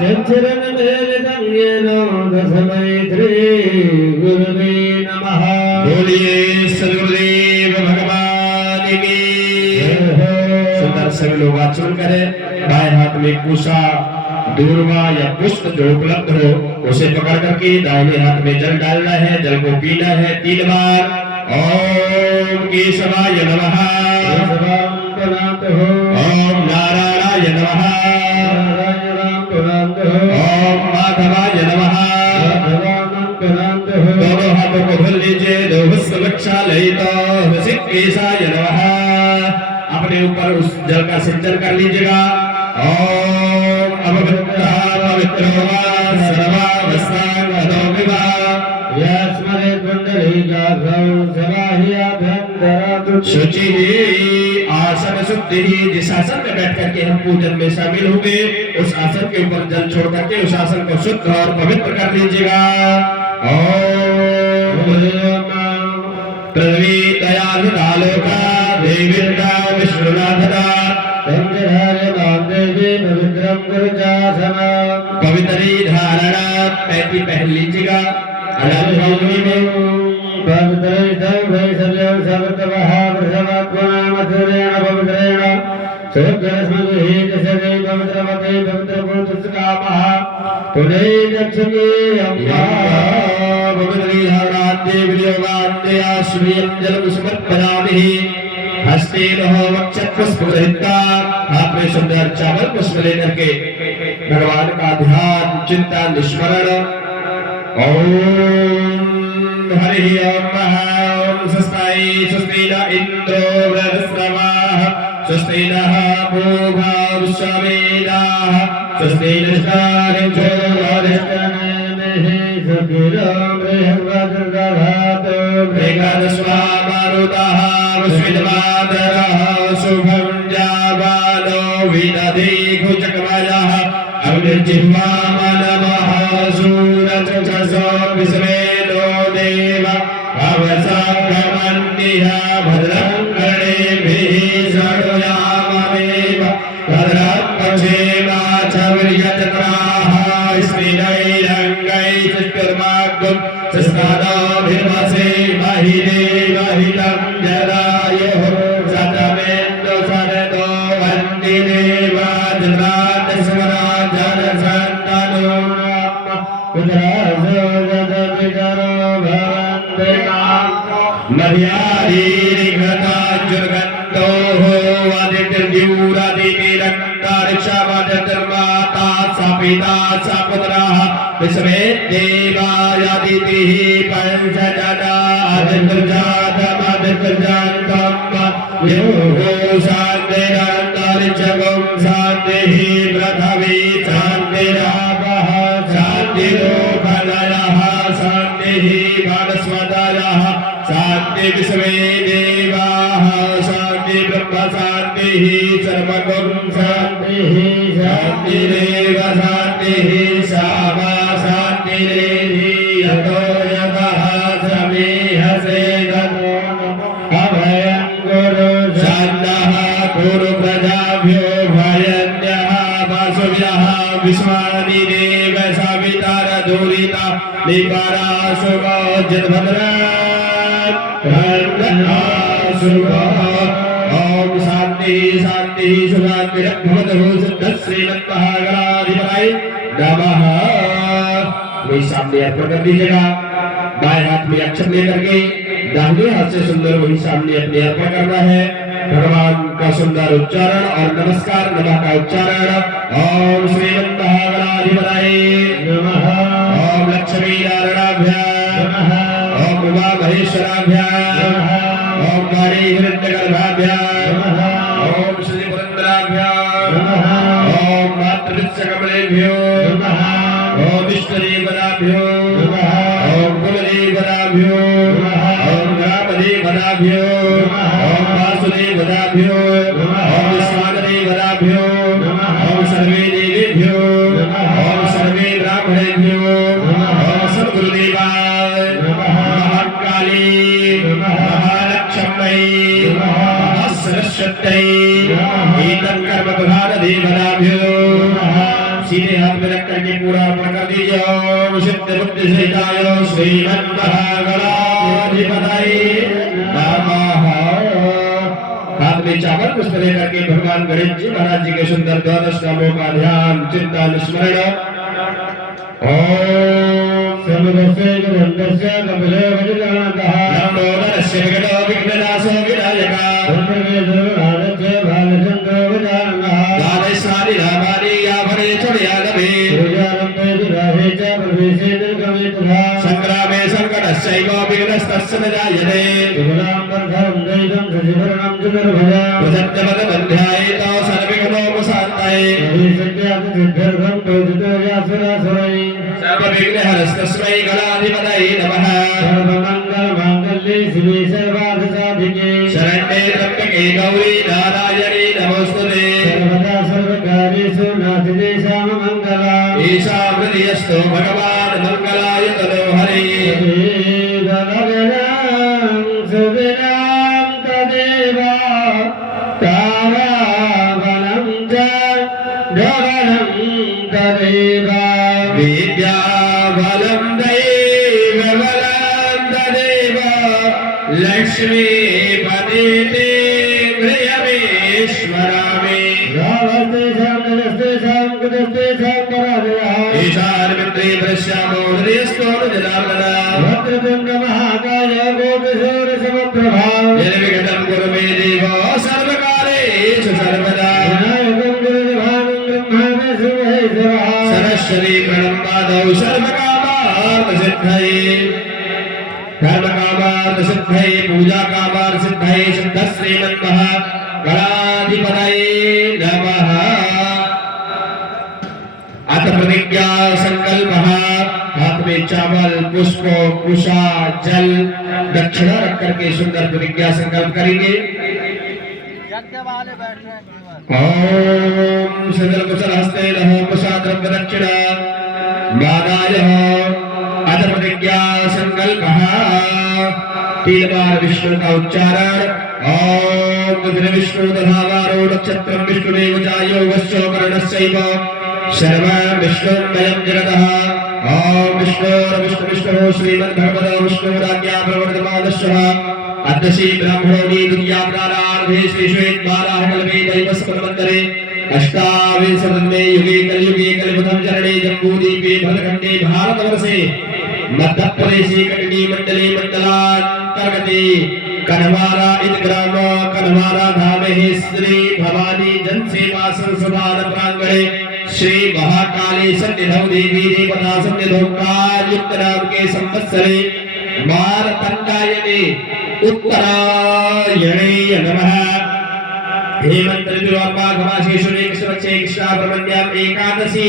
चंचरण मेलितं येन तस्मै श्री गुरुवे नमः। बोलिए सद्गुरुदेव भगवान की। सुंदर सभी लोग आचरण करें। बाएं हाथ में कुशा दूर्वा या पुष्प जो उपलब्ध हो उसे पकड़ करके दाहिने हाथ में जल डालना है। जल को पीना है 3 बार। ओम केशवाय नमः, ओम नारायणाय नमः, ओम माधवाय नमः। दोनों हाथों को धुल लीजिए। केशाय नमः। अपने ऊपर उस जल का सिंचन कर लीजिएगा। ओम अभवत्तः पवित्रो वा सर्वावस्थांगतो विवा यस्मरे कुंडलीकाग्रौ समाह्याभ्यन्तरातु शुचिः आसन शुद्धि। जिस आसन में बैठ करके हम पूजन में शामिल होंगे उस आसन के ऊपर जल छोड़ करके उस आसन को शुद्ध और पवित्र कर लीजिएगा। ओम पृथ्वी दयालुका देवीर्गा विष्णुनाथदा पवित्री धारणा पैती पहन लीजिएगा। हस्ते आपने सुंदर चावल पुष्प लेकर के भगवान का ध्यान चिंतन स्मरण। ओम हरि ओम स्वस्ति स्वस्ति न इंद्रो बृहस्पतिः स्वस्ति नः पूर्वा विश्ववेदाः स्वस्ति नस्तारिक्षो मेघादस्वामारुतः वस्विदमादरः शुभं जावानो विदधीघु चकमयः अग्निर्जिह्वा मनमः सूरचक्षसो विस्मेनो देव अवसाङ्गमन्निः भद्रं कर्णेभिः शृणुयामदेव भद्रं पश्येमाचर्यचक्राः स्त्रीरैरङ्गैः चतुर्मागुं स्नानोभिर्वसे महिदेवहितं जरायुः शतमेन्दु शरदो वन्ति देवा जनार्दनसन्तनो मर्यादीर्घताजुर्गन्तोः आदित्यर्द्यूरादितिरक्तारिक्षामजर्माता सपिता सपुत्रः विश्वे देवायादितिः पंचजना आदित्यर्जातमादित्यर्जान्तम् योगो शान्तिरन्तरिक्षगुं शान्तिः पृथ्वी शान्तिरापः शान्तिरोपनयः शान्तिः वनस्पतयः शान्ति विश्वे देवाः शान्ति ब्रह्म शान्तिः सर्वगुं शान्तिः शान्तिरेव शान्तिः सामा शान्तिरेधि यतो यतः समीहसे ततो अभयं गुरु शान्तः कुरु प्रजाभ्यो भयन्यः वासुभ्यः विश्वानि देव सवितर दूरिता निपरा शुभो जितभद्रा ओम शांति शांति सुशांति श्रीमन्महागणाधिपतये नमः। वही सामने अर्पण कर दीजिएगा। बाएं हाथ में अक्षत लेकर के दाहिने हाथ से सुंदर वही सामने अपने अर्पण करना है। भगवान का सुंदर उच्चारण और नमस्कार नमः का उच्चारण। ओम श्रीमन्महागणाधिपतये नमः। ओम लक्ष्मी नारायणाभ्यां नमः। ओम उमा महेश्वराभ्यां नमः। ओम काली हिरण्यगर्भाभ्यां नमः। ओम श्री पुरंदराभ्यां नमः। ओम मातृकमलेभ्यो नमः। ओम विष्णुदेवताभ्यो नमः। ओम कुलदेवताभ्यो नमः। ओम रामदेवताभ्यो नमः। ओम वासुदेवताभ्यो नमः। ओम विश्वादेवताभ्यो नमः। ओम सर्वे देवेभ्यो नमः। ओम सर्वे ब्राह्मणेभ्यो नमः। ओम सद्गुरुदेवाय नमः। महाकाली नमः। महालक्ष्म्यै नमः। महासरस्वत्यै नमः। एतं कर्म प्रधान देवताभ्यो नमः। सीधे हाथ में रख करके पूरा अर्पण कर दीजिए। ओम शुद्ध बुद्धि सहिताय श्रीमन्महागणाधिपतये नमः। हाथ में चावल पुष्प लेकर के भगवान गणेश जी महाराज जी के सुंदर द्वादश नामों का ध्यान चिंतन स्मरण। ओम सर्वस्य गंधस्य कपिले वज्रनाथः लंबोदरस्य विघ्नो विघ्ननाशो विनायकः धर्मवेदराजस्य बालचन्द्रो गजाननः द्वादशानि नामानि यावने चुर्यागमे पूजारम्भे विवाहे च प्रवेशे निर्गमे तथा संग्रामे संकटस्यैव विघ्नस्तस्य न जायते शुभलां वर्धनं दैवं शशिवर्णं चतुर्भुजा प्रसन्नवदबन्ध्यायेत सर्वविघ्नोपशान्तये हरिसंज्ञातसिद्ध्यर्थं पूजितो यासुरासुरै सर्वविघ्नहरस्तस्मै गणाधिपतये नमः। सर्वमङ्गलमाङ्गल्ये शिवे सर्वार्थसाधिके शरण्ये त्र्यम्बके गौरी नारायणी नमोस्तुते सर्वदा सर्वकार्येषु नास्ति मङ्गला ईशा हृदयस्थो भगवान् मङ्गलाय तनो हरिः सुविनां तदेव तारावनं च धवनं तदेव विद्याबलं दैवबलं तदेव लक्ष्मीपते ते प्रियमेश्वरामि ईशानमिन्द्रे पश्यामो हृदयस्थो जनार्दना निर्विघ्नं कुरु मे देव सर्वकार्येषु सर्वदा सरस्वती प्रणम्पादौ सर्वकामार्थसिद्धये धर्मकामार्थसिद्धये पूजाकामार्थसिद्धये सिद्धश्रीमन्महागणाधिपतये नमः। अथ प्रतिज्ञा संकल्पः। हाथ में चावल पुष्प कुशा जल दक्षिणा रख करके सुंदर प्रतिज्ञा संकल्प करेंगे। ओम सदल कुशल हस्ते नमो प्रसाद द्रव्य दक्षिणा मादाय अथ प्रतिज्ञा संकल्पः। 3 बार विष्णु का उच्चारण। ओम विष्णु तथा वारो नक्षत्रं विष्णुदेव चायो वश्यो कर्णस्यैव सर्वं विष्णुमयं जगतः। ओम विष्णु श्रीमद्भगवतो विष्णुराज्ञा प्रवर्तमानस्य अद्यसी ब्राह्मणोनि दुर्यावतारार्धे श्री श्वेतवाराह कल्पे दैवस्पदमन्तरे अष्टाविंशतितमे युगे कलियुगे कलियुगं चरणे जम्बूद्वीपे भरतखण्डे भारतवर्षे मध्यप्रदेशे कटनी मण्डले मण्डलान्तर्गते कन्हवारा इति ग्राम कन्हवारा धामे श्री भवानी जनसेवा संस्थान प्रांगणे श्री महाकाली सन्निधौ देवी देवता सन्निधौ कालयुक्त नाम के संवत्सरे मार्तण्डायने उत्तरायणे नमः। हेमंत ऋतुर्माघमासेषु कृष्णपक्षे कृष्णाब्रह्मण्याम् एकादशी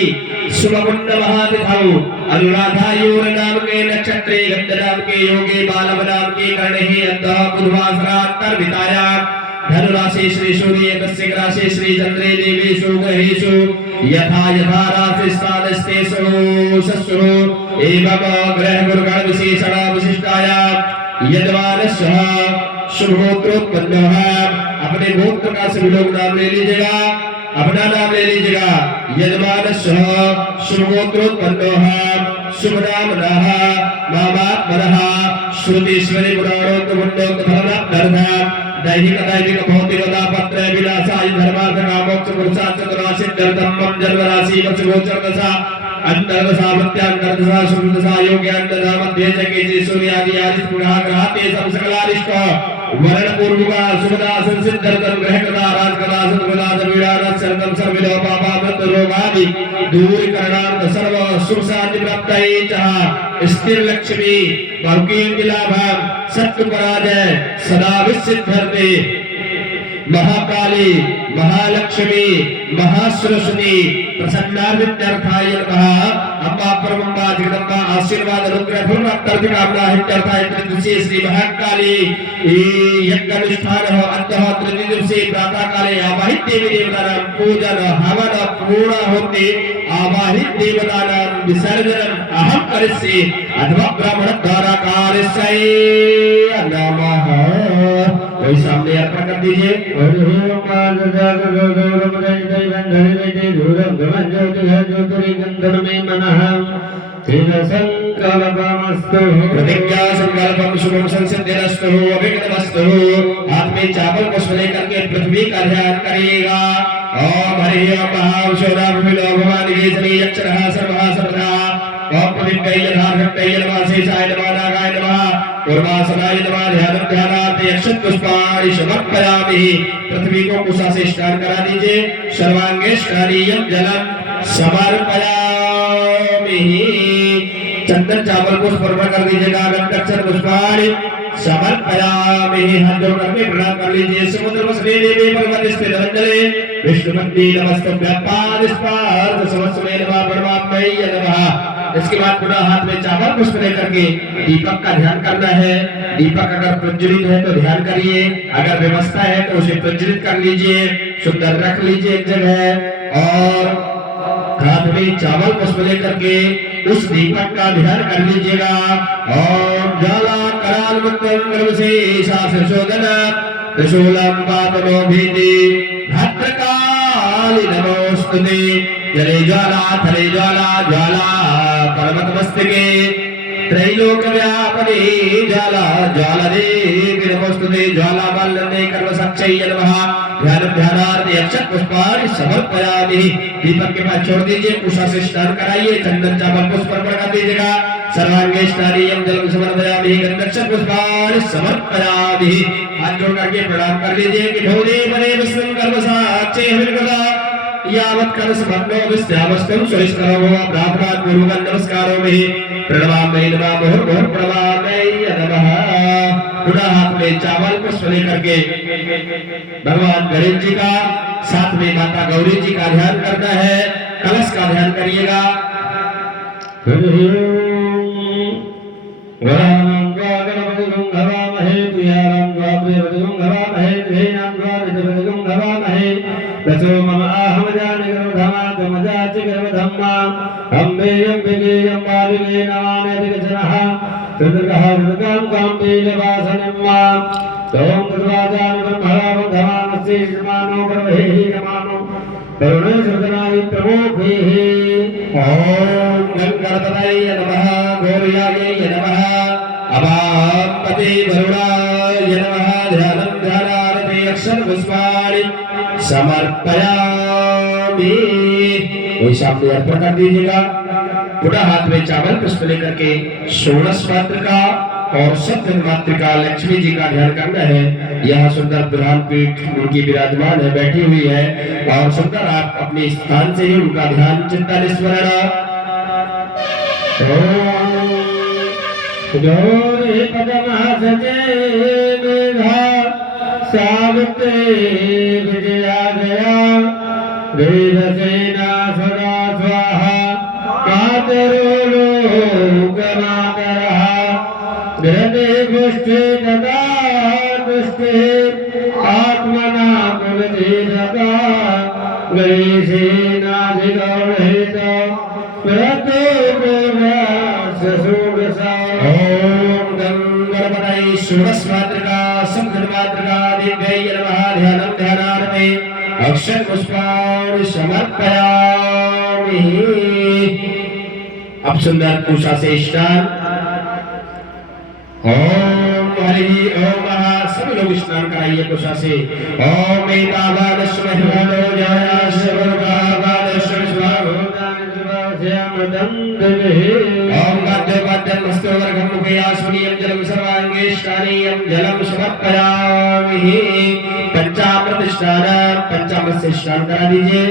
शुभकुण्ड महातिथौ अनुराधायोर नामके नक्षत्रे गन्ध नामके योगे बालव नामके कर्णे अन्तः बुधवासरान्तर्भितायाम् धनुराशि श्री सूर्य कस्य राशि श्री चंद्रे देवेषु ग्रहेषु यथा यथा राशिस्थानस्तेषु सस्सु एवं ग्रह गुरुगण विशेषण विशिष्टायाम् यजमानस्य शुभगोत्रोत्पन्नः। अपने गोत्र का सभी लोग नाम ले लीजिएगा, अपना नाम ले लीजिएगा। यजमानस्य शुभगोत्रोत्पन्नः शुभ नाम नः मामात्मनः श्रुतिश्वरी पुराणोक्तमुण्डोक्तफलनार्थं दैहिक दैविक भौतिक पत्र विलासाय धर्मार्थ कामोक्ष पुरुषार्थ चतुराशीत्यर्थं मम जन्मराशि वर्ष गोचर दशा अंतर्दशा प्रत्यांतर्दशा शुभदशा योग्यान्तदा मध्ये च केचि सूर्यादि आदि ग्रहाते सब सकलारिष्ट वर्ण पूर्वका शुभदा संसिद्धर्थं ग्रहकदा राजकदा सद्गदा दविडाना सर्वं सर्वविदो पापामृत रोगादि दूरीकरणार्थ सर्व सुख शांति प्राप्तये च स्थिर लक्ष्मी बहुकीर्ति लाभं सत्य पराजय सदा विसिद्धर्ते महाकाली महालक्ष्मी महासरस्वती प्रसन्नार्थित्यर्थाय नमः। अम्बा परमम्बा जगदम्बा आशीर्वाद अनुग्रह फलप्राप्ति कामना हित्यर्थाय त्रिदिवसीय श्री महाकाली यज्ञानुष्ठान अन्तः तृतीय दिवसे प्रातः काले आवाहित देवी देवतानां पूजन हवन पूर्णाहुति आवाहित देवतानां विसर्जनम् अहं करिष्ये अथवा ब्राह्मण द्वारा कार्यस्य नमः। वही सामने अर्पण कर दीजिए। धरिते दूरं गमन ज्योतिः ज्योतिर्गन्धन में मनः तेन संकल्पमस्तु प्रतिज्ञा संकल्पम शुभम संसिद्धिरस्तु अभिघ्नमस्तु। हाथ में चावल पुष्प लेकर के पृथ्वी का ध्यान करिएगा। ओम हरि ओम महाविष्णुराम विलो भवानी केसरी यक्षरः सर्वः सर्वदा। ओम पवित्रय धार्मिकय नमः शेषाय नमः नागाय नमः उर्वासनाय नमः। ध्यानं ध्यानार्थ यक्षत पुष्पाणि समर्पयामि। पृथ्वी को कुशा से स्नान करा दीजिए। सर्वांगे स्नानीयं जलम समर्पयामि। चंदन चावल को स्पर्श कर दीजिएगा। गंधक्षर पुष्पाणि समर्पयामि। हाथ जोड़ करके प्रणाम कर लीजिए। समुद्र वसने देवे पर्वत स्थित अंजले विष्णुपति नमस्तुभ्यं पादस्पर्श समस्मे नमः परमात्मने नमः। इसके बाद पुनः हाथ में चावल पुष्प लेकर के दीपक का ध्यान करना है। दीपक अगर प्रज्वलित है तो ध्यान करिए, अगर व्यवस्था है तो उसे प्रज्वलित कर लीजिए, सुंदर रख लीजिए एक जगह। और हाथ में चावल पुष्प लेकर के उस दीपक का ध्यान कर लीजिएगा। और ज्वाला कराल मुक्तम गर्भशेषाशोधन त्रिशूलम पातनो भीति भद्रकाली नमोस्तुते। जले ज्वाला थले ज्वाला ज्वाला पर्वत मस्तके त्रैलोक व्यापने ज्वाला ज्वाला देवी नमोस्तुते। ज्वाला बालने कर्म साक्षय नमः। ध्यान ध्यानार्थ यक्षत पुष्पाणि समर्पयामि। दीपक के पास छोड़ दीजिए। उषा से स्नान कराइए। चंदन चावल पुष्प अर्पण कर दीजिएगा। सर्वांगे स्नानीयं जलम समर्पयामि। गंधक्षत पुष्पाणि समर्पयामि। हाथ जोड़ करके प्रणाम कर लीजिए कि भोदे बने विष्णु कर्म साक्षे हविर्गदा यावत् कर्ष भक्तो विस्यावस्तम सुरिष्करो भव प्रार्थना पूर्वक नमस्कारो में प्रणवामि नमः मुहुर्मुहुः प्रणवामि नमः। पुनः हाथ में चावल पुष्प लेकर के भगवान गणेश जी का साथ में माता गौरी जी का ध्यान करना है। कलश का ध्यान करिएगा। तसो मम आहम जानिगरो धमा तमजाति गर्भधम्मा अम्बेयं बिगेयं बालिगे नमानेतिकजनः सुदुर्गः दुर्गां काम्बीलवासनिम्मा तों तद्वाजामि ब्रह्मणां धमानस्य यजमानो ब्रह्मेहि नमानो करुणे सृजनाय प्रमोखेः। ओम गंगणपतये नमः गौरियाये नमः अवापते वरुणाय नमः। ध्यानं ध्यानार्थे अक्षर पुष्पाणि समर्पयामि। वही सामने अर्पण कर दीजिएगा। पुनः हाथ में चावल पुष्प लेकर के षोडश मातृका और सप्तम मातृका लक्ष्मी जी का ध्यान करना है। यह सुंदर प्रधान पीठ उनकी विराजमान है, बैठी हुई है। और सुंदर आप अपने स्थान से ही उनका ध्यान चिंतन स्मरण। गौरी पदमहसते मेधा सावित्री विजया जया देवसेना सदा स्वाहा कातरो लोकमातरः गृहते पुष्टे तदा तुष्टे आत्मना कुलते सदा गणेशेनाधिगौरहित प्रतो गोव्याससूरसा। ओम गंगणपतये षोडश मातृका सप्तम मातृका देव्यै नमः। ध्यानं ध्यानार्थे अक्षर पुष्पाणि समर्पयामि। अब सुंदर पूषा से स्नान। ओम हरि ओम महा। सभी लोग स्नान कराइए पूषा से। ओम एतावादस्मै भगवतो जयास्य भगवादस्मै ओम गद्योपाद्यं मस्तोवर्गं मुखे आस्मनीयं जलं सर्वांगे स्नानीयं जलं समर्पयामि। पंचामृत स्नान। पंचामृत से स्नान करा दीजिए।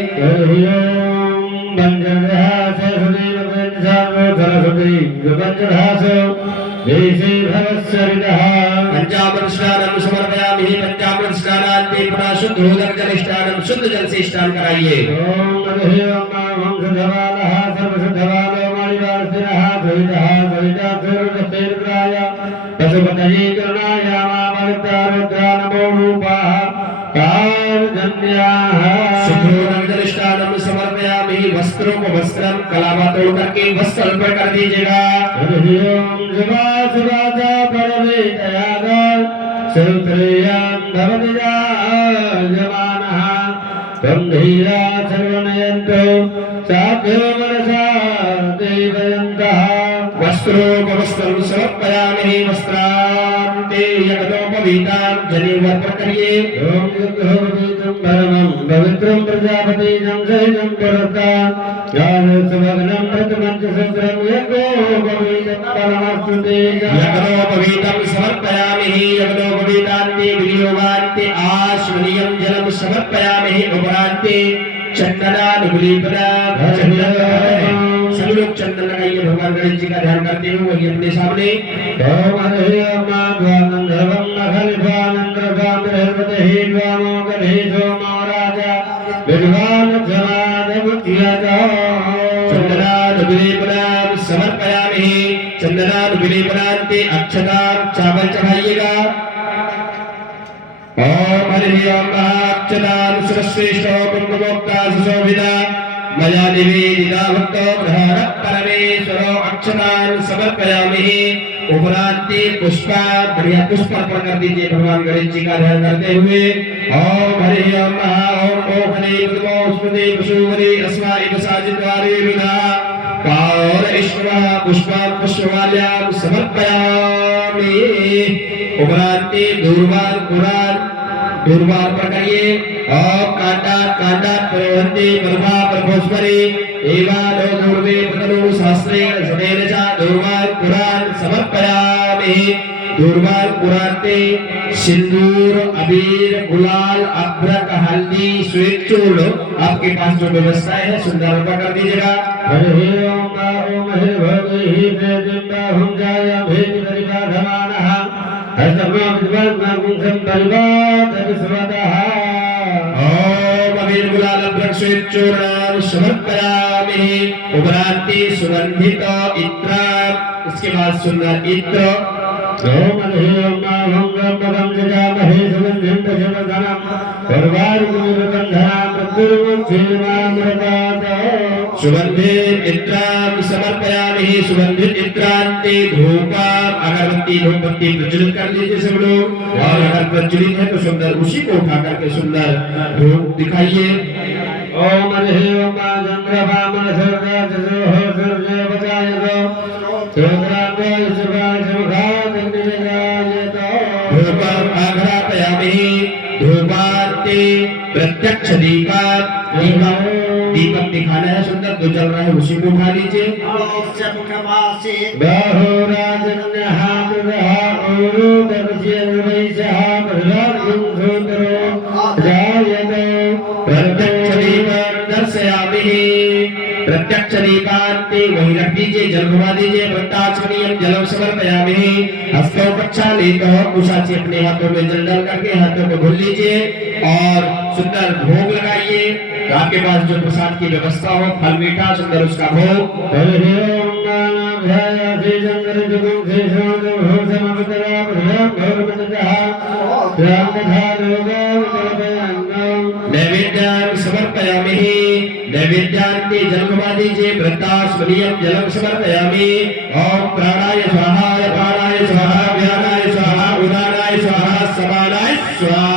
पंचामृत स्नानं समर्पयामि। पंचामृत स्नानान्ते पुनः शुद्धोदक जल स्नानं शुद्ध जल से स्नान कराइए। पशुपतये करुणायामावतारुद्रा नमो रूपाः कालजन्याः। शुद्धोदक स्नानं समर्पयामि। वस्त्रों को वस्त्रम कलावा तोड़ करके वस्त्र अर्पण कर दीजिएगा। शिवाचा परवेतयाद सौत्रेयां भवति जमानः त्वं धीरा सर्वनयन्तो साभ्यो मनसा देवयन्तः वस्त्रोपवस्त्रं समर्पयामि वस्त्रान्ते यज्ञोपवीतां जनेवर्पण करिए ओम यज्ञोपवीतं परमं पवित्रं प्रजापतिजं सहितं पुरस्ता गानसमग्नं प्रथमं च सहस्रं यज्ञोपवीतं परमस्तुते यज्ञोपवीतं समर्पयामि यज्ञोपवीतान्ते विनियोगान्ते आश्वनीयं जलं समर्पयामि उपरान्ते चंदनानुलेपना सभी लोग चंदन लगाइए भगवान गणेश जी का ध्यान करते हुए वही अपने सामने ओम हरे माधवानंदवं नखलिफानंदरभाम बृहस्पतिः द्वामो गणेशो महाराजा विद्वान् समादमुच्यते चंदनानुलेपना समर्पयामि चंदनानुलेपनान्ते अक्षतां चावल चढ़ाइएगा ओम हरि ओम अक्षतां सर्वश्रेष्ठो ब्रह्मोक्ता सुशोभिता मया निवेदिता भक्तो ग्रहण परमेश्वरो अक्षतान् समर्पयामि उपरांति पुष्पा बढ़िया पुष्प अर्पण कर दीजिए भगवान गणेश जी का ध्यान करते हुए ओम हरि ओम ओम हरि पुष्पदे पशुवरे अस्माय साजिद्वारे लुना पावर ईश्वर पुष्पा पुष्पमाल्यां समर्पयामि उपरांति दूरवार कुरान दूरवार पर करिए और कांटा कांटा प्रवंती प्रभा प्रभोस्वरी एवालो दूरवे प्रतनु शास्त्रे सदेन चा दूरवार कुरान समर्पयामि दूरवार कुरानते सिंदूर अबीर गुलाल अभ्रक हल्दी श्वेत चूर्ण आपके पास जो व्यवस्था है सुंदर रूप कर दीजिएगा हरि ओम हे भगवहि प्रेतिम्बाहुं जायामेति परिबाधमानः हस्तमो विद्वान्मागुंसं परिबाधविस्वतः ओम अबीर गुलाल अभ्रक श्वेत चूर्ण समर्पयामि उपरांति सुगंधित इत्र इसके बाद सुंदर इत्र ओम हरि ओम ब्रह्मकं जजामहे सुगन्धिं दशवदनं सर्वार्गुणबन्धनां मृत्युर्मुक्षीमामृतात् सुगंधित इत्रां समर्पयामि सुगंधित इत्रांते धूपम अगरबत्ती धूपबत्ती प्रज्वलित कर लीजिए सब लोग और अगर प्रज्वलित है तो सुंदर उसी को उठा करके सुंदर धूप दिखाइए ओम हरि ओम चंद्रमा मनसर्गा जसोह सर्जे बचायतो चंद्रांगो धूपम आघ्रापयामि धूपान्ते प्रत्यक्ष दीपक दीपक दिखाना है सुंदर जो जल रहा है उसी को उठा लीजिए बाहुराजन्यः मृगः औरो दर्शयन्वैशः प्रहलादुंसोदरो जायते प्रत्यक्ष दीपक दर्शयामि प्रत्यक्ष दीपान्ते वही रख दीजिए जल घुमा दीजिए वृत्ताचमनीयं जलम समर्पयामि हस्तों प्रक्षालितो कुशाची अपने हाथों में जल डाल करके हाथों को धुल लीजिए और सुंदर भोग लगाइए आपके पास जो प्रसाद की व्यवस्था हो फल मीठा सुंदर उसका भोग हरि ओम नामध्यायाति चंद्रजुगं शेषों भूषमवतरा प्रभं भवमतः रामधारोगो विकल्पयन्नं नैवेद्यं समर्पयामि नैवेद्यान्ते जल घुमा दीजिए वृत्तास्मनीयं जलम समर्पयामि ओम प्राणाय स्वाहा अपानाय स्वाहा व्यानाय स्वाहा उदानाय स्वाहा समानाय स्वाहा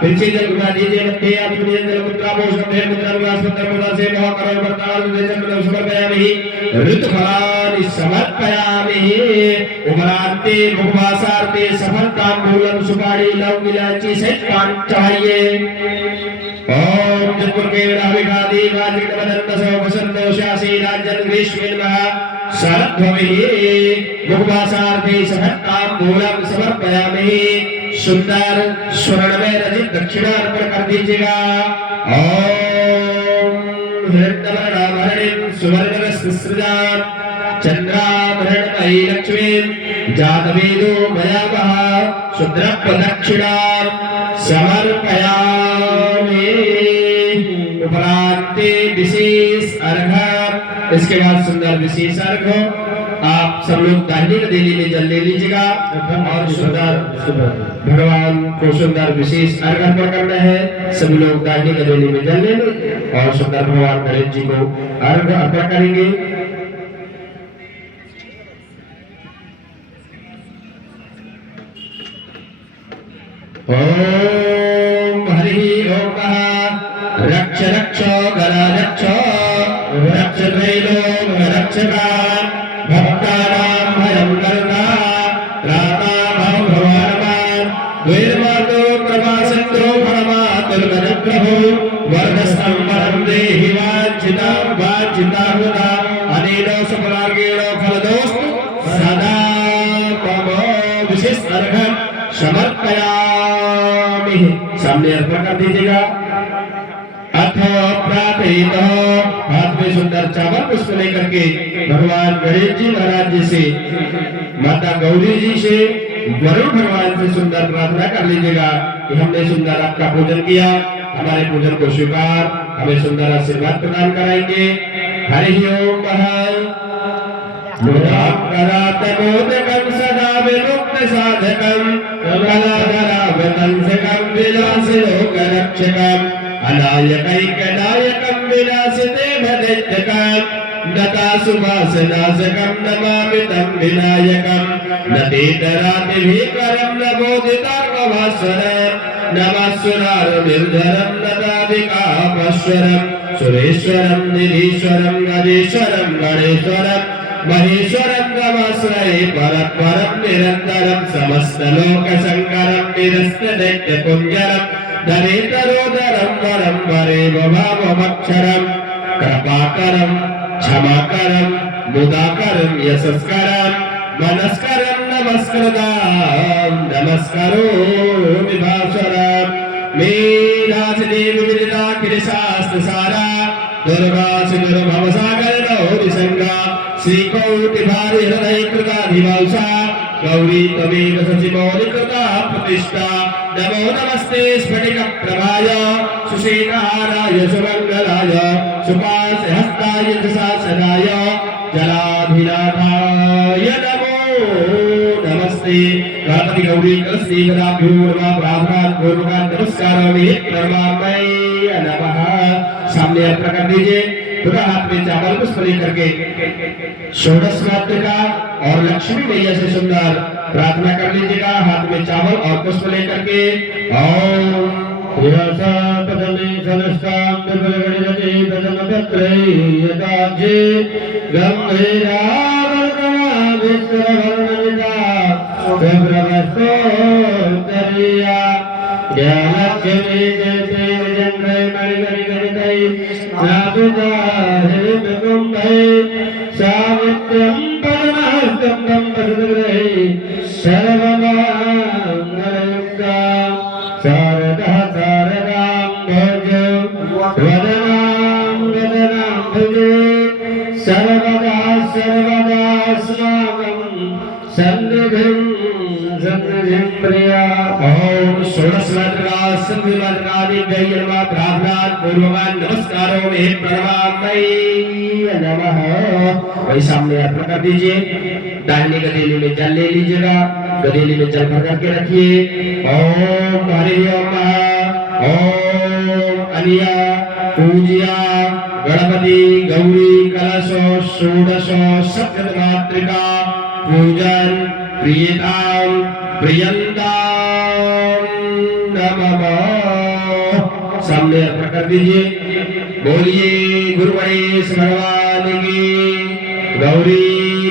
फिर से जल घुमा दीजिए मध्य आत्मनियं जल मुद्रा पोषण देह मुद्रा विलास मुद्रा मुद्रा से मोह करो वर्ताल देशम जल समर्पयामि ऋतुफलानि समर्पयामि उपरांते मुखवासार्ते सफलतांबूलं सुपारी लौंग इलायची सहित पान चढ़ाइए ओम जपुर के राविघादी वाजिक वदन्तसो वसंतो शासी राज्यं ग्रीष्मेन्मः शरद्भविः मुखवासार्थे सफलतांबूलं समर्पयामि सुंदर स्वर्णमय रचित दक्षिणा अर्पण कर दीजिएगा ओम हिरण्यवर्णाभरणिं सुवर्णरससृजां चंद्राभरणमयी लक्ष्मीं जातवेदो मयावः शुद्रप्रदक्षिणां समर्पयामि उपरांते विशेष अर्घ इसके बाद सुंदर विशेष अर्घ आप सब लोग दाहिनी नदी में जल ले लीजिएगा और सुंदर भगवान को सुंदर विशेष अर्घ अर्पण करना है सभी लोग दाहिनी नदी में जल ले और सुंदर भगवान गणेश जी को अर्घ अर्पण करेंगे ओम हरि ओम रक्ष रक्ष गणाध्यक्ष रक्ष त्रैलोक रक्षकान् भक्तानां भयं कर्ता त्राता भव भवान् द्वैर्मातो प्रभासन्तो परमातुर्गजप्रभो वरदस्तं वरं देहि वाञ्छिताहुता अनेन सफलार्गेण फलदोस्तु सदा मम विशिष्टर्घं समर्पयामि। सामने अर्पण कर दीजिएगा। अथ प्रातः हाथ में सुंदर चावल पुष्प लेकर के भगवान गणेश जी महाराज जी से माता गौरी जी से वरुण भगवान से सुंदर प्रार्थना कर लीजिएगा कि हमने सुंदर आपका पूजन किया, हमारे पूजन को स्वीकार, हमें सुंदर आशीर्वाद प्रदान कराएंगे। हरि ओम मोदकं सदा विमुक्त साधकं कलाधरावतंसकं विलासिलोकरक्षकं अनायकैकनायकं विलासितेमदैत्यकं दतासुवासनाशकं नमामि तं विनायकं नतीतरातिभीकरं नवोदितार्कभास्वरं नमस्सुरारनिर्झरं नदादिकापश्वरं सुरेश्वरं निधीश्वरं गजेश्वरं गणेश्वरं महेश्वरं नमाश्रये परत्वरं निरन्तरं समस्तलोकशङ्करं निरस्तदैत्यपुञ्जरं धरेतरोदरं वरं वरे भवामक्षरं कृपाकरं क्षमाकरं मुदाकरं यशस्करं मनस्करं नमस्कृतां नमस्करोमि भास्वरं मीनासिनी विविधताखिलशास्त्रसारा दुर्गा सुदुर्भवसागर गौरीसंगा श्रीकौटि भारी हृदय कृताधिवांसा गौरी तमेव सचिमौलिकृता प्रतिष्ठा नमो नमस्ते स्फटिक प्रभाय सुशीलाहाराय सुमंगलाय सुपाशहस्ताय शासनाय जलाधिनाथाय नमो नमस्ते। गणपति गौरी कलशी गदाभ्यो नमः प्रार्थना पूर्वक नमस्कारामि प्रणमामि नमः। सामने अर्पण कर दीजिए। पूरा हाथ में चावल पुष्प लेकर के षोडश मातृका और लक्ष्मी मैया से सुंदर प्रार्थना कर लीजिएगा। हाथ में चावल और पुष्प लेकर के ओम यसापदमे सनस्तां विपलगणिते पदमपत्रै यताजे गम्भीरावर्णना विश्ववर्णनिता प्रभ्रमस्तोत्तरीया ज्ञानलक्ष्मी जयते विजन्मय मणिगणिगणितै नाभिता हिरिमकुम्भै सामित्यं परमहस्तम्भं वसुदग्रहे सर्वमाङ्गलयुक्ता शारदा शारदां भोजो वदनां वदनां भुजे सर्वदा सर्वदा अस्माकं सन्निधिं सन्निधिं प्रिया। ओम षोडश मातृका सन्धि मातृकादिभ्यै नमः प्रार्थना पूर्वक नमस्कारो मे प्रणमामि नमः। वही सामने अर्पण कर दीजिए। दाहिनी गदेली में जल ले लीजिएगा। गदेली में जल भर करके रखिए। ओम हरि ओम ओम अनिया पूजिया गणपति गौरी कलश षोडश सप्त मातृका पूजन प्रियताम प्रियंताम नमः। सामने अर्पण कर दीजिए। बोलिए गुरु गणेश भगवान की, गौरी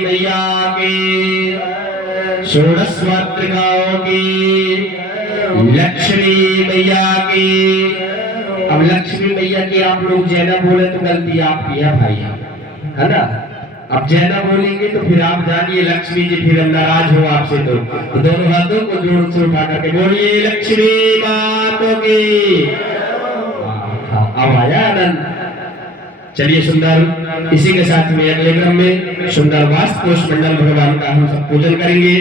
मैया की, षोडश मातृकाओं की, लक्ष्मी मैया की। अब लक्ष्मी मैया की आप लोग जैना बोले तो गलती आपकी है भाई, है ना। अब जैना बोलेंगे तो फिर आप जानिए लक्ष्मी जी फिर नाराज हो आपसे। तो दोनों हाथों को जोड़ से उठा करके बोलिए लक्ष्मी माता की। अब आया आनंद। चलिए सुंदर, इसी के साथ में अगले क्रम में सुंदर वास्तु पुरुष मंडल भगवान का हम सब पूजन करेंगे।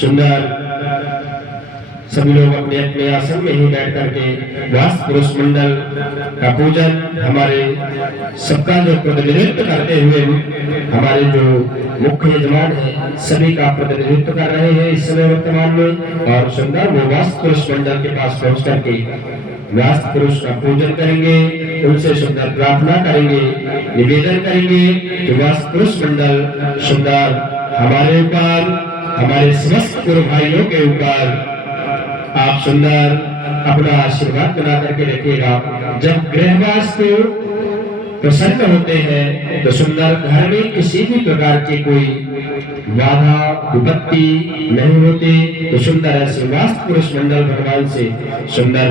सुंदर सभी लोग अपने अपने आसन में ही बैठ करके वास्तु पुरुष मंडल का पूजन हमारे सबका जो प्रतिनिधित्व करते हुए हमारे जो मुख्य यजमान है सभी का प्रतिनिधित्व कर रहे हैं इस समय वर्तमान में। और सुंदर वो वास्तु पुरुष मंडल के पास पहुंच करके वास्तु पुरुष का पूजन करेंगे, उनसे सुंदर प्रार्थना करेंगे, निवेदन करेंगे कि वास्तु पुरुष मंडल सुंदर हमारे ऊपर, हमारे समस्त गुरु भाइयों के ऊपर आप सुंदर अपना आशीर्वाद बना करके रखिएगा। जब गृहवास को प्रसन्न होते हैं तो सुंदर घर में किसी भी प्रकार की कोई बाधा विपत्ति नहीं होती। तो सुंदर ऐसे वास्तु पुरुष मंडल भगवान से सुंदर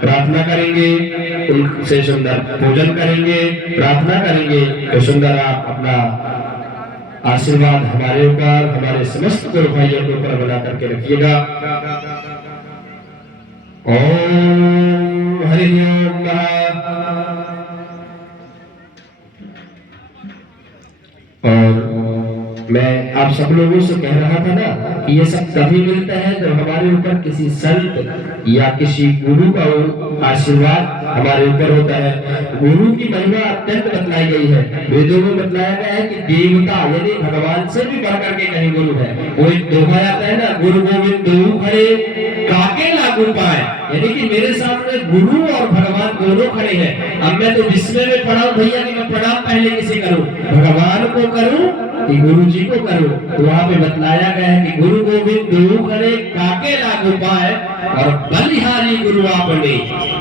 प्रार्थना करेंगे, उनसे सुंदर पूजन करेंगे, प्रार्थना करेंगे। तो सुंदर आप अपना आशीर्वाद हमारे ऊपर, हमारे समस्त गुरु भाइयों के ऊपर बना करके रखिएगा। ओम हरि ओम। और मैं आप सब लोगों से कह रहा था ना कि ये सब तभी मिलता है जब हमारे ऊपर किसी संत या किसी गुरु का आशीर्वाद हमारे ऊपर होता है। गुरु की महिमा अत्यंत बतलाई गई है। वेदों में बतलाया गया है कि देवता यानी भगवान से भी बढ़ करके कहीं गुरु है। वो एक दोहा आता है ना, गुरु गोविंद दो खड़े काके लागू पाए, यानी कि मेरे सामने गुरु और भगवान दोनों खड़े हैं। अब मैं तो विस्मय में पड़ा हूं भैया कि मैं प्रणाम पहले किसे करूं, भगवान को करूं कि गुरु जी को करूं। तो वहां पे बतलाया गया है कि गुरु गोविंद दो खड़े काके लागू पाए और बलिहारी गुरु आपने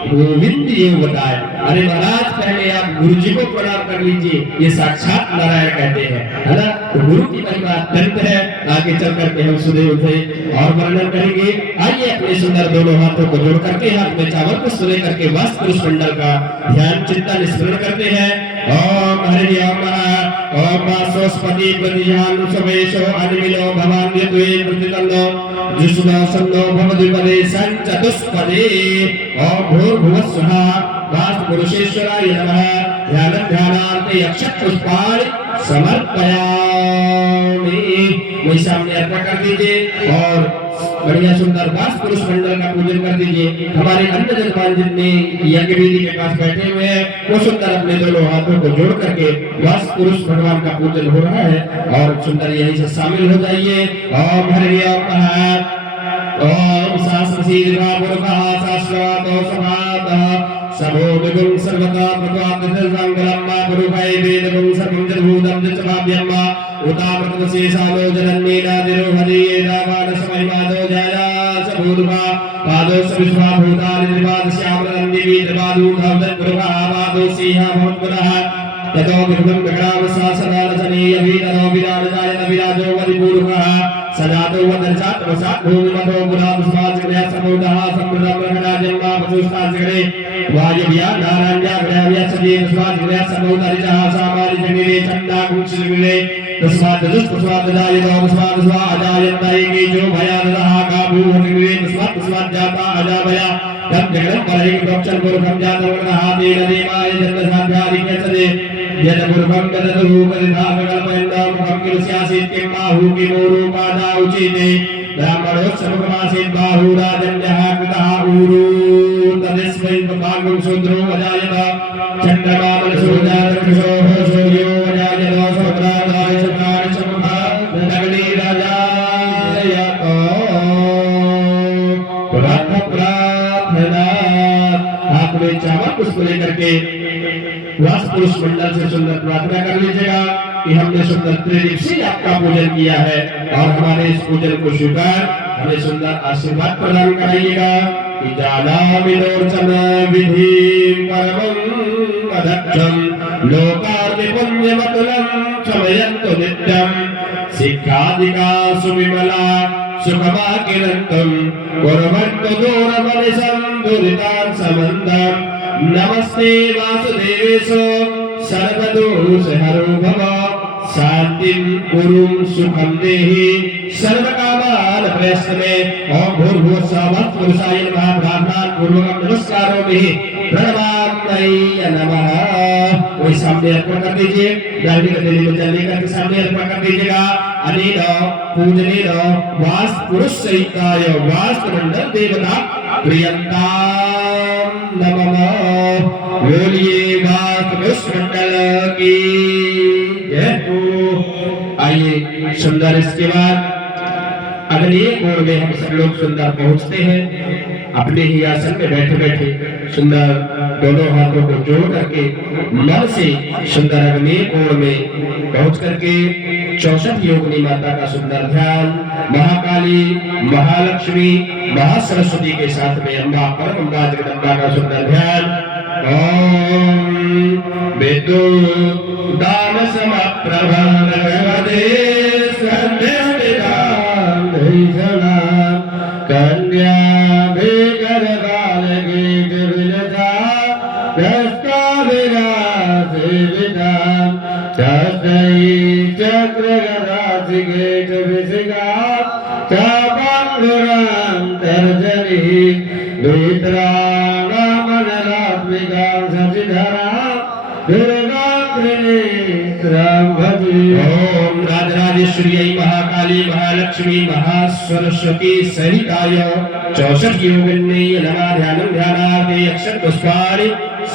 गोविंद ये बताए। अरे महाराज पहले आप गुरु जी को प्रणाम कर लीजिए, ये साक्षात नारायण कहते हैं, है ना। तो गुरु की महिमा अत्यंत है। आगे चल करके हम सुने उठे और वर्णन करेंगे। आइए अपने सुंदर दोनों हाथों को जोड़ करके हाथ में चावल को सुने करके वास्तु पुरुष मंडल का ध्यान चिंतन स्मरण करते हैं। ओम हरि ओम ओम वासोस्पति प्रतिजान सवेशो अनिमिलो भवान्य तुए प्रतितन्नो जुष्णो सन्नो भवद्विपदे संचतुष्पदे। ओम भूर्भुवः स्वः वास्तु पुरुषेश्वराय नमः। ध्यानार्थे अक्षत पुष्पाणि समर्पयामि। वही सामने अर्पण कर दीजिए और बढ़िया सुंदर वास्तु पुरुष मंडल का पूजन कर दीजिए। हमारे अन्य जजमान जितने यज्ञ वेदी के पास बैठे हुए हैं वो सुंदर अपने दोनों हाथों को जोड़ करके वास्तु पुरुष भगवान का पूजन हो रहा है और सुंदर यहीं से शामिल हो जाइए। ओम हरि ओम ओम शास्त्रशीलः पुरुषः शाश्वतो समातः सबो विगुण सर्वदा प्रत्वात्मसंगलम्मा पुरुषै वेदगुण सर्वं जभूतं च भाव्यम्मा उतामृतशेषालो जनन्नेनादिरो हरियेदावानसमहिमादो जया सबूर्वा पादो सविश्वा भूतानि त्रिपादश्यामरन्दिवी त्रिपादूढवदत्पुरुषः पादो सिंह भवत्पुरः ततो विघ्नं विघ्नाम शासनालसनीय वीतनो विराजयाय विराजो वरिपूरुषः सजातो वदर्शात् वसात् भूमिमतो गुलाबस्वाचक्रया समूदः समृद्धं ब्रह्मराजन्मा पशुस्ताचक्रे वायुव्या नारायण्या ग्रहव्या सजीव स्वाचक्रया समूदरिजः सामारिजगिरे चण्डाकुक्षिगिरे तस्मात् तस्मात् जायतो तस्मात् स्वा अजायन्तायिके जो भयादः काभूवतिगिरे तस्मात् जाता अजाभया तम जगदं परैक प्रोक्षण पुरुषं जातवर्णः तेन देवाय जन्मसाध्यादिक्यसदे यदपुरुषं तदतु कलिधाकल्पयन्तं मुखं किलस्यासीत् किं बाहु किमूरूपादा उचिते ब्राह्मणोत्सवमासीत् बाहु राजन्यः कृतः ऊरू तदस्मै भागं शूद्रो अजायत चन्द्रमा मनसो जातकृशोः सूर्यो अजायत सोत्रादाय सकार समुखा नगरी राजायत। प्रार्थना आपने चावल पुष्प लेकर के वास्तु पुरुष मंडल से सुंदर प्रार्थना कर लीजिएगा कि हमने सुंदर त्रिदीप से आपका पूजन किया है और हमारे इस पूजन को स्वीकार हमें सुंदर आशीर्वाद प्रदान कराइएगा। कि जानामि लोचन विधि परमं अदक्षं लोकार्ति पुण्यमतुलं समयन्तु नित्यं शिक्षादिका सुविमला सुखमा किरन्तुं कुर्वन्तु दूरमनिशं दुरितान् समन्दम्। नमस्ते वासुदेवेशो सर्वदोषहरो भव शांतिं कुरुं सुखं देहि सर्वकामान् प्रयस्मे। ओम भूर्भुवस्सुवः वास्तु पुरुषाय नमः। प्रार्थना पूर्वकं नमस्कारोमि प्रणमामि नमः। वही सामने अर्पण कर दीजिए। गाड़ी का तेली में चलने का सामने अर्पण कर दीजिएगा। अनेन पूजनेन वास्तु पुरुष सहिताय वास्तु मंडल देवता प्रियंताम नमः। बोलिए वास्तु पुरुष मंडल की जय हो। आइए सुंदर इसके बाद अगले कोण में हम सब लोग सुंदर पहुंचते हैं। अपने ही आसन में बैठे बैठे सुंदर दोनों हाथों को जोड़ करके मन से सुंदर अग्नि कोण में पहुंच करके 64 योगिनी माता का सुंदर ध्यान, महाकाली, महालक्ष्मी, महासरस्वती के साथ में अम्बा परमअम्बा जगदम्बा का सुंदर ध्यान। ओम विद्युत दान समप्रभं भगवते संध्यास्थितां धैर्यणा कन्या भेकर बाल गीत विलसा दस्ता विराज विदां तस्मै चक्र गदा गीत विसिगा चापांगुरां तर्जनी वित्राणां मनलात्मिकां सचिधरा दुर्गा त्रिनेत्रं भजे। ओम राजराजेश्वर्यै महाकाली महालक्ष्मी महासरस्वती सहिताय 64 योगिन्यै नमः। ध्यानं ध्यानार्थे अक्षत पुष्पाणि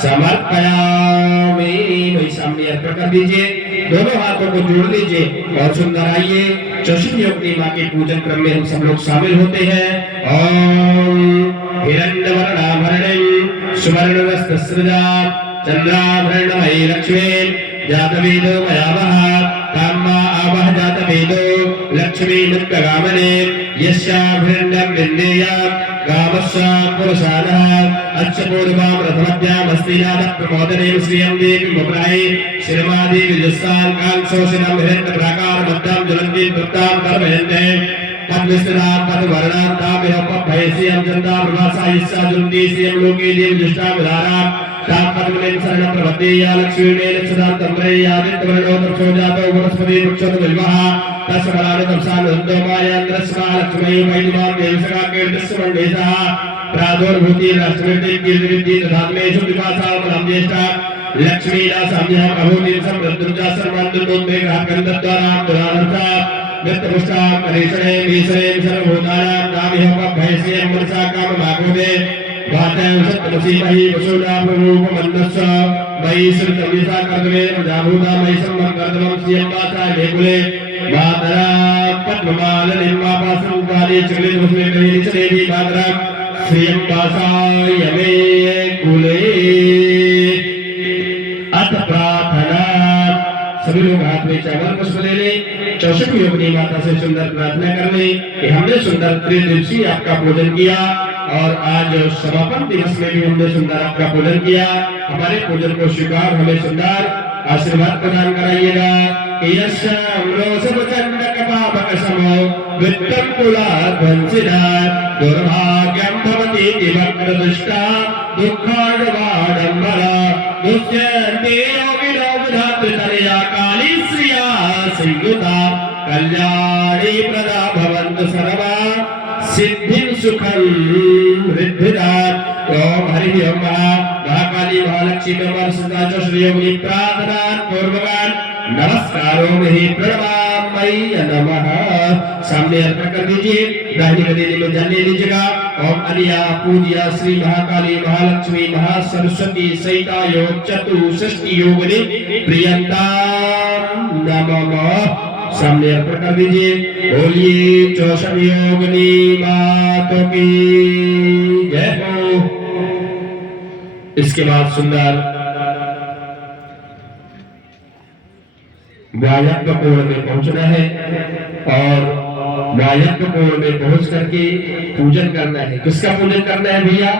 समर्पयामि। वही सामने अर्पण कर दीजिए, दोनों हाथों को जोड़ लीजिए और सुंदर आइए 64 योगिनी मां के पूजन क्रम में हम सब लोग शामिल होते हैं। ओम हिरण्यवर्णाभरणं सुवर्णवस्त्रसृजा चंद्राभरणमयी लक्ष्मी जातवेदो मयावः कामा आवह जातवेदो लक्ष्मी मुक्तगामने यस्याभरणं विन्देयां गामस्सा पुरुषानः अच्छपूर्वां रथमध्याम् अस्तिनाथ प्रमोदने श्रियं देवी मुद्रायै शिरमादेवी जस्तां कांसोषिनं हिरण्यप्राकार मध्यां ज्वलन्तीं तृप्तां कर्मयन्ते पद्मस्त्रां पद्मवर्णां तामिह पभयस्यं चन्द्रा प्रभासा यस्या ज्वलन्तीस्यं लोके देवजुष्टां विधारां तां पद्मनें शरणं प्रपद्ये या लक्ष्मीर्मे लक्षदां तम्रे यादित्यवर्णो तपसो जातो वनस्पति वृक्षो बिल्वः तस्मराणि तपसानन्दो मायान्द्रस्मा लक्ष्मी वैदिमां देवसका कीर्तिस्मण्डेशः प्रादुर्भूति राष्ट्रवृत्ति कीर्तिवृद्धि दधात्मेषु विपासा मलं ज्येष्ठा लक्ष्मी दासाम्यहं अभूतिं समृद्धुर्जा सर्वान्तोद्वेगः गन्धद्वारां दुरानर्था वित्तपुष्टां करेशणे मीसरें सर्वभूतानां नामिह पभयस्यं मनसा काममागोदे वाचां सत्यमसीमहि वसुना प्रभूपमन्नस्स मयि श्रुतमिषा कर्तवे प्रजाभूता मयि सम्मर्दमं श्रियं वाचा वेकुले मातरा पद्ममालनिं मापासं काले चक्रितमुस्मे कहिनिचदेवी मातरा श्रियं वासाय मे कुले। अथ प्रार्थना। सभी लोग हाथ में चावल पुष्प ले लें, 64 योगिनी माता से सुंदर प्रार्थना कर लें कि हमने सुंदर त्रिदिवसीय आपका पूजन किया और आज समापन दिवस में भी हमने सुंदर आपका पूजन किया। हमारे पूजन को स्वीकार, हमें सुंदर आशीर्वाद प्रदान कराइएगा। वित्तं कुलाध्वंसिना दुर्भाग्यं भवति दिवक्त्रदुष्टा दुःखाडवाडम्बरा दुष्यन्ते योगिनो विधातृतनया काली श्रिया संयुता कल्याणी प्रदा भवन्तु सर्वा सिद्धिं सुखं रिद्धिदात्। ओम हरि ओम महाकाली महालक्ष्मी नमः श्री योगिनी प्रार्थना पूर्वकान नमस्कारोमि प्रणमामि नमः। सामने अर्पण कर दीजिए, दाहिनी हथेली में जल ले लीजिएगा। ओम अनिया पूज्या श्री महाकाली महालक्ष्मी महासरस्वती सहिता योग 64 योगिनी प्रियंतां नमः। सामने अर्पण कर दीजिए। बोलिए 64 योगिनी माता की जय हो। इसके बाद सुंदर वायव्य कोण में पहुंचना है और वायव्य कोण में पहुंच करके पूजन करना है। किसका पूजन करना है भैया?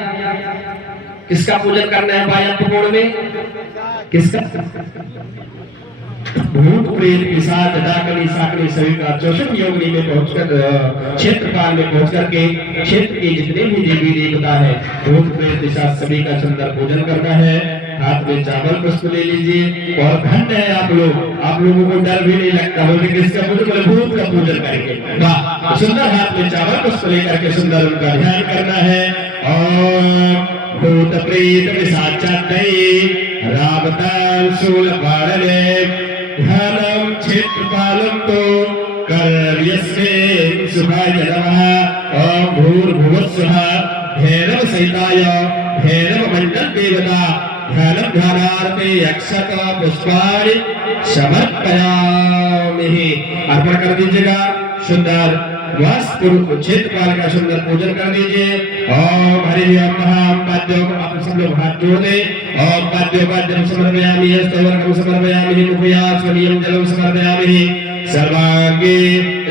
किसका पूजन करना है वायव्य कोण में? किसका? भूत प्रेत पिशाच डाकनी साकनी सभी का 64 योगिनी में पहुंचकर क्षेत्रपाल में पहुंच करके क्षेत्र के जितने भी देवी देवता है भूत प्रेत पिशाच सभी का सुंदर पूजन करना है। हाथ में चावल पुष्प ले लीजिए और धन्य है आप लोगों को डर भी नहीं लगता हो कि किसका पूजन? भूत का पूजन करके। वाह, सुंदर हाथ में चावल पुष्प लेकर के सुंदर उनका ध्यान करना है। और भूत प्रेत पिशाच रावतां शूलपाणले धनम क्षेत्रपालं तो कर्यस्में सुभाय नमः। ओम भूर्भुवस्सुः भैरव सहिताय भैरव मंडल देवता ध्यानं ध्यानार्थे अक्षत पुष्पाणि समर्पयामि। अर्पण कर दीजिएगा। सुंदर वस्त्र क्षेत्रपाल का सुंदर पूजन कर दीजिए। ओम हरि ओम महाम पाद्यो आप सब लोग हाथ जोड़ दें। ओम पाद्यो पाद्यम समर्पयामि स्तवरकम समर्पयामि मुखया स्वनियम जलम समर्पयामि सर्वांगे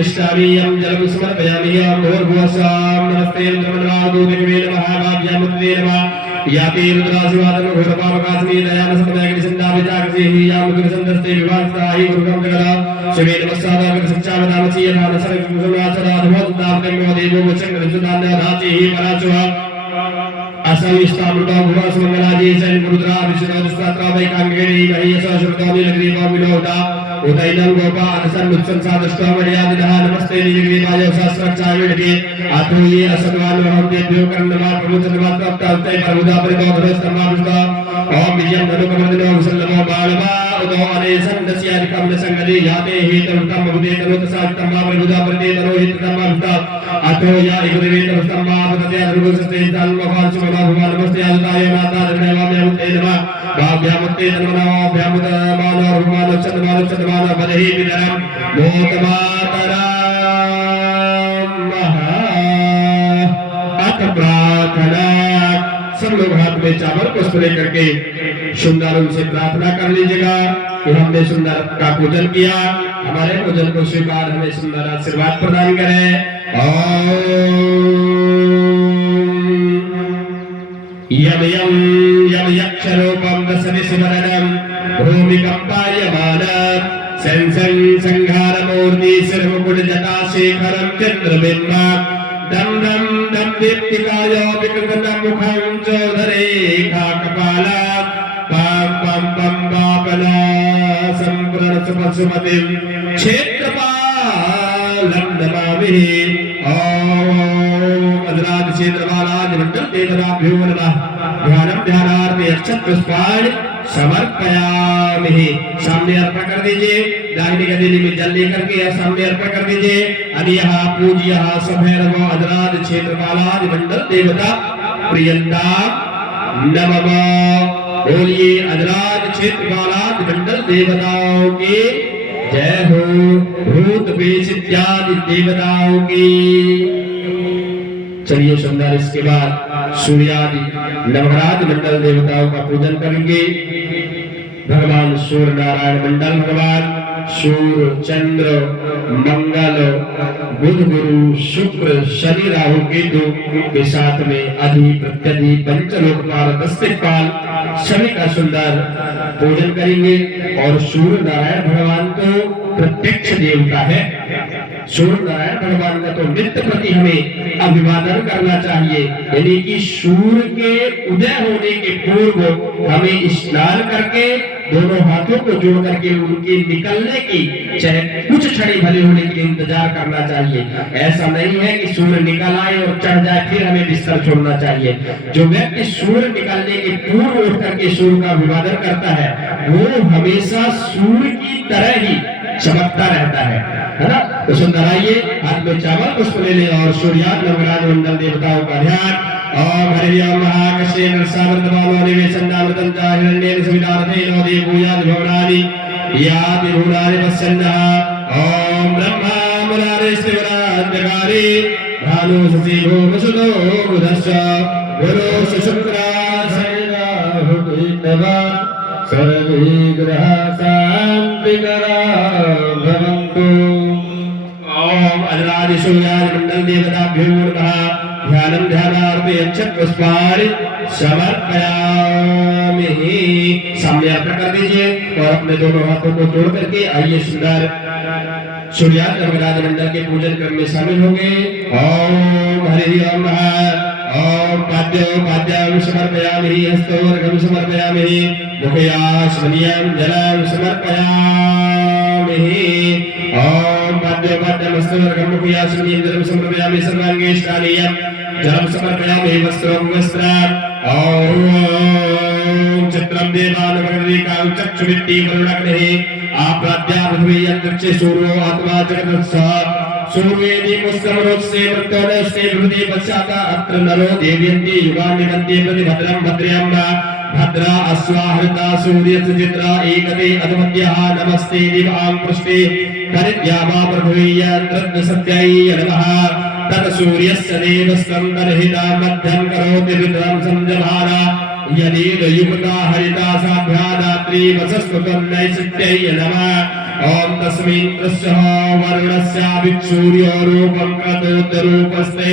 इष्टामीयम जलम समर्पयामि। ओम भूर्भुवस्वाम नमस्ते इंद्रमण्डलादूतवे नमः भाव्यामुद्रे नमः याति रुद्राशिवादन घोरपावकाशनी दयान समयाग्नि संदाविजागसे ही यामुद्रसंदस्ते विवाहस्ताहि गुरुकम जगदा शिवे नमस्सादागत सच्चावदामसी यथान सर्वसुनाचराधमोदाप्तमो देवो वचंगदसुदान्यधाति ही पराचुहा असंविष्टामृता भुवा सुमंगलाजी सैन गुरुद्रा विष्णुदस्तात्रा वैकांगेणी महेश श्रुतानि लग्रीवा विलोदा उदैनं गोपा अनसन नुत्सन सादष्टा मर्यादिनः नमस्ते निग्रीवाय सहस्रक्षाविडके आत्मये असद्वान वहं देभ्यो कर्णमा प्रमुचनमा तप्तास्ते प्रमुदा परिदोधरस्तमाविष्टा ओम विजयं धनुकवर्दिनो विसल्लमो बालवा उदो अनेसं दस्यादिकं नसंगदे याते हेतरुतं मगुदे तनोतसाक्तं मा प्रमुदा परिदेतनो हिततमाविष्टा अतो या इगुदेवे तमस्तम्मा पतते अदृगुसस्ते तन्महान सुमना भुवा नमस्ते आदताय माता धन्यवाद्यामुते नमः भाव्यामुते तन्मनाभ्यामुत मानो भुवानो चन्द्रमानो चन्द्रमानो बदहि विदरम मोतमातरम महा अथ प्रार्थना। सब लोग हाथ में चावल पुष्प लेकर के सुंदर उनसे प्रार्थना कर लीजिएगा कि हमने सुंदर का पूजन किया, हमारे पूजन को स्वीकार हमें सुंदर आशीर्वाद प्रदान करें। यम यम यम यक्षरूपम दशनिशिवदनम भूमिकंपायमानम संसं संघारमूर्ति सर्वगुणजटाशेखरं चन्द्रबिम्ब दम दम दम दीप्तिकायो विकृतं मुखं चोदरेखा कपाला पम पम पम बापला संप्रणसुमतिं क्षेत्रपालं नमामि। अदराज क्षेत्रपालाज मंडल देवताभ्यो नमः। ध्यानम ध्यानार्थे अक्षत पुष्पाणि समर्पयामि। सामने अर्पण कर दीजिए। दाहिनी गदेली में जल लेकर के सामने अर्पण कर दीजिए। अनियः पूज्यः सभैरवो अदराज क्षेत्रपालाज मंडल देवता प्रियंता नमः। बोलिए अदराज क्षेत्रपालाज मंडल देवताओं की जय हो। भूत पेश इत्यादि देवताओं की। चलिए सुंदर इसके बाद सूर्यादि नवग्रह मंडल देवताओं का पूजन करेंगे। भगवान सूर्य नारायण मंडल, भगवान सूर्य चंद्र मंगल बुध गुरु शुक्र शनि राहु केतु के साथ में अधि प्रत्यधि पंचलोकपाल दस्तिकपाल सभी का सुंदर पूजन करेंगे। और सूर्य नारायण भगवान तो प्रत्यक्ष देवता है। सूर्य नारायण भगवान का तो नित्य प्रति हमें अभिवादन करना चाहिए। यानी कि सूर्य के उदय होने के पूर्व हमें स्नान करके दोनों हाथों को जोड़ करके उनके निकलने की चाहे कुछ क्षण भले होने के इंतजार करना चाहिए। ऐसा नहीं है कि सूर्य निकल आए और चढ़ जाए फिर हमें बिस्तर छोड़ना चाहिए। जो व्यक्ति सूर्य निकलने के पूर्व उठ करके सूर्य का अभिवादन करता है वो हमेशा सूर्य की तरह ही चमकता रहता है ना। तो सुंदर आइए हाथ में चावल पुष्प ले ले और सूर्याद नवग्रह मंडल देवताओं का ध्यान। ओम हरि ओम महाकशेन सावर्तमानो निवेशन्नामृतं च हिरण्येन सुविदार्थेन देवूयाद भवनानि याति भूनानि पश्यन्नः। ओम ब्रह्मा मुरारे शिवराजगारे भानु शशि भूमसुतो बुधश्च गुरु शुक्रा शनिराहु केतवा सर्वे ग्रह शान्तिकरा भवन्तु। ओम अदराज सूर्याज मंडल देवताभ्यो नमः। ध्यानं ध्यानार्थे अक्षत पुष्पाणि समर्पयामि। सामने अर्पण कर दीजिए और अपने दोनों हाथों को जोड़ करके आइए सुंदर सूर्याज नवग्रह मंडल के पूजन क्रम में शामिल होंगे। ओम हरि ओम ओम पाद्यो पाद्यं समर्पयामि हस्तोर्घं समर्पयामि मुखयास्मनीयं जलं समर्पयामि। ओम पाद्यो पाद्यं हस्तोर्घं मुखयास्मनीयं जलं समर्पयामि सर्वांगे स्नानीयं जलं समर्पयामि वस्त्रं वस्त्रम्। ओम चित्रं देवानवरेकां चक्षुमिति वरुणग्रहे आप्राद्या पृथ्वी अंतरिक्षे सूर्यो आत्मा जगतस्थ सूर्येदि मुस्तमरोत्से मृत्योदयस्ते भृति पश्चाता अत्र नरो देव्यन्ति युगानि वन्ति प्रति भद्रं भद्र्यम्ब भद्रा अश्वाहृता सूर्यस्य चित्रा एकते अधमत्यः नमस्ते दिवां पृष्ठे परिद्यावा पृथ्वीयन्त्रद् सत्यै नमः तत् सूर्यस्य देवस्तं तर्हिता मध्यं करोति रुद्रं संजभारा यदि युक्ता हरिता साभ्यादात्री वसस्वतन्नैसित्यै नमः ओम तस्मिन् तस्यः वरुणस्याभिसूर्यो रूपं क्रतोत्तरूपस्ते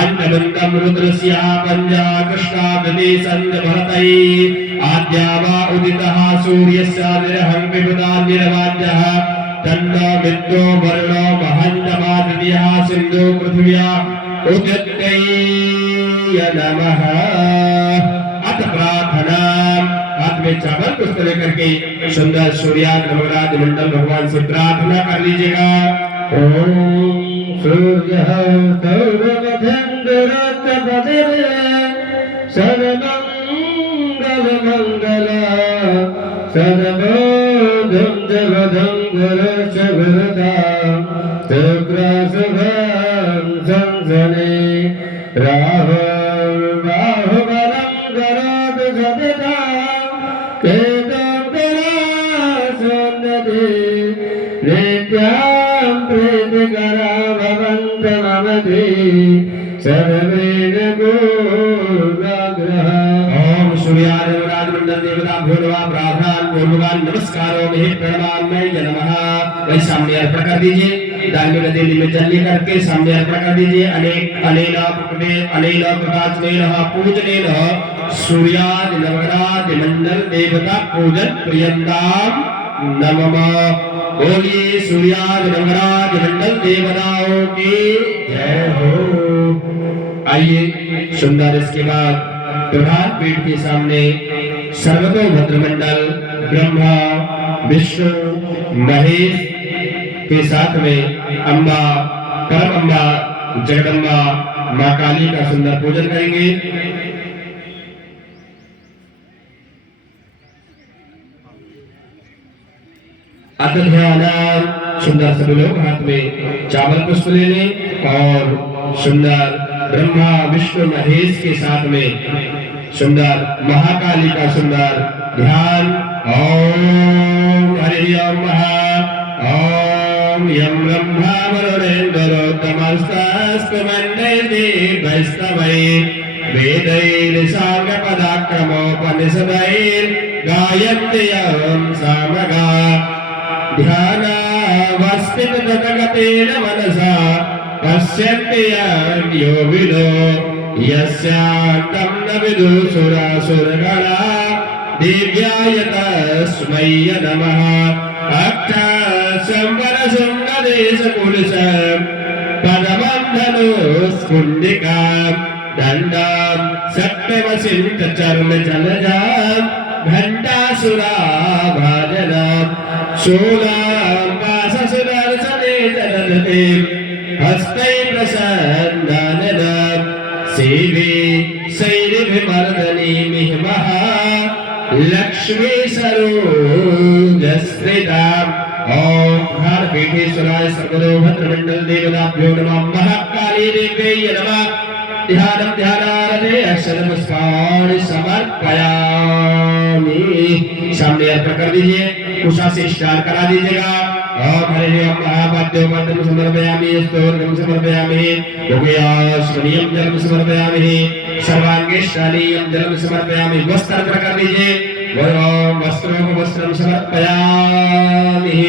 अन्नबन्धं रुद्रस्य पञ्जा कृष्णादि सञ्जभरतै आद्यावा उदितः सूर्यस्य निरहं विभुता निरवाद्यः तन्नो मित्रो वरुणो महन्तमादित्यः सिन्धु पृथिव्या उदित्यै नमः। अथ प्रार्थना हाथ में चावल पुष्प लेकर के सुंदर सूर्याग्र नवराज मंडल भगवान से प्रार्थना कर लीजिएगा। ओम सूर्यः तौरवधन्दरत्पदे सर्वमंगल मंगला सर्वोदं जगदं गुरुशगुरुदा शुक्राशुभं संसने राहुल बाहुबलं करोतु सतता केतं कलासुन्दते नित्यां प्रीतिकरा भवन्त मम ते सर्वेण गुणाग्रह। ओम सूर्याय नवराज मंडल देवता भूलवा प्रार्थना पूर्ववान नमस्कारों में प्रणवामय नमः। वही सामने अर्पण कर दीजिए। दाहिनी गदेली में जल लेकर के सामने अर्पण कर दीजिए। अनेन प्रकाशनेन पूजनेन सूर्याय नवराज मंडल देवता पूजन प्रियंताम नमः। बोलिए सूर्याय नवराज मंडल देवताओं की जय हो। आइए सुंदर इसके बाद प्रधान पीठ के सामने सर्वतोभद्र मंडल ब्रह्मा विष्णु महेश के साथ में अम्बा परम अम्बा जगदम्बा मां काली का सुंदर पूजन करेंगे। ध्यान सुंदर सभी लोग हाथ में चावल पुष्प ले लें और सुंदर ब्रह्मा विष्णु महेश के साथ में सुंदर महाकाली का सुंदर ध्यान। ओम हरि ओम ओम यम ब्रह्मा वरुणेन्द्रोत्तमस्तमन्ये वैष्णवै वेदैर्साङ्गपदाक्रमोपनिषदैर् गायन्त्यं सामगा ध्यानावस्थितगतेन मनसा पश्यन्ति योगिनो यस्यान्तं न विदुषुरासुरगणा दिव्याय तस्मै नमः। अक्षाशंवरशृङ्गदेशकुलशं पदमं धनुस्कुण्डिकां दण्डां सप्तमसिं च चर्मजलजां घण्टासुराभाजनां शूलां वाससुदर्शने जलधते हस्तै प्रसन्नाननां सेवे शैलभिमर्दनीमिमः लक्ष्मी सरोजस्त्रिताम्। ओम हर पीठेश्वराय सर्वतोभद्र मंडल देवताभ्यो नमः। महाकाली देव्यै नमः। ध्यानं ध्यानारते अक्षरनमस्कार समर्पयामि। सामने अर्पण कर दीजिए। कुशा से स्टार्ट करा दीजिएगा। ओम हरि ओम महापाद्योपद्रम समर्पयामि स्तोत्रम समर्पयामि योगयास्मनीयं जलम समर्पयामि सर्वांगे शालीयं जलम समर्पयामि। वस्त्र अर्पण कर दीजिए। ओम वस्त्रों वस्त्रम समर्पयामि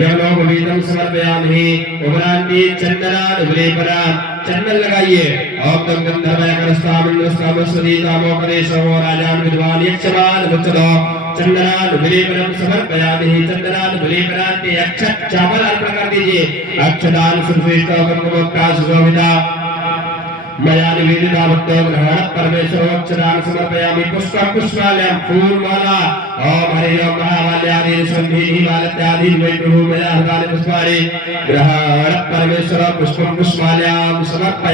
यज्ञोपवीतं समर्पयामि। उपरांति चंदनाद विलेपनां चंदन लगाइए। ओम तम गंधर्वय करस्तामस्वदीतामोपदेशो राजान विद्वान यक्षवान मुच्चदो चंदनाद विलेपनम समर्पयामि। चंदनाद विलेपनांति अक्षत चावल अर्पण कर दीजिए। अक्षदान सुश्रेष्ठ कुंकुमोक्ता सुशोभिता मया निवेदिता भक्तो ग्रहण परमेश्वरोक्षदान समर्पयामि। पुष्पं पुष्पालयं फूलमाला ओम हरि ओम महामाल्यादि संधीहि मालत्यादि वै प्रभु मया हृदानि पुष्पाणि ग्रहण परमेश्वर पुष्पं पुष्पालयं समर्पयामि।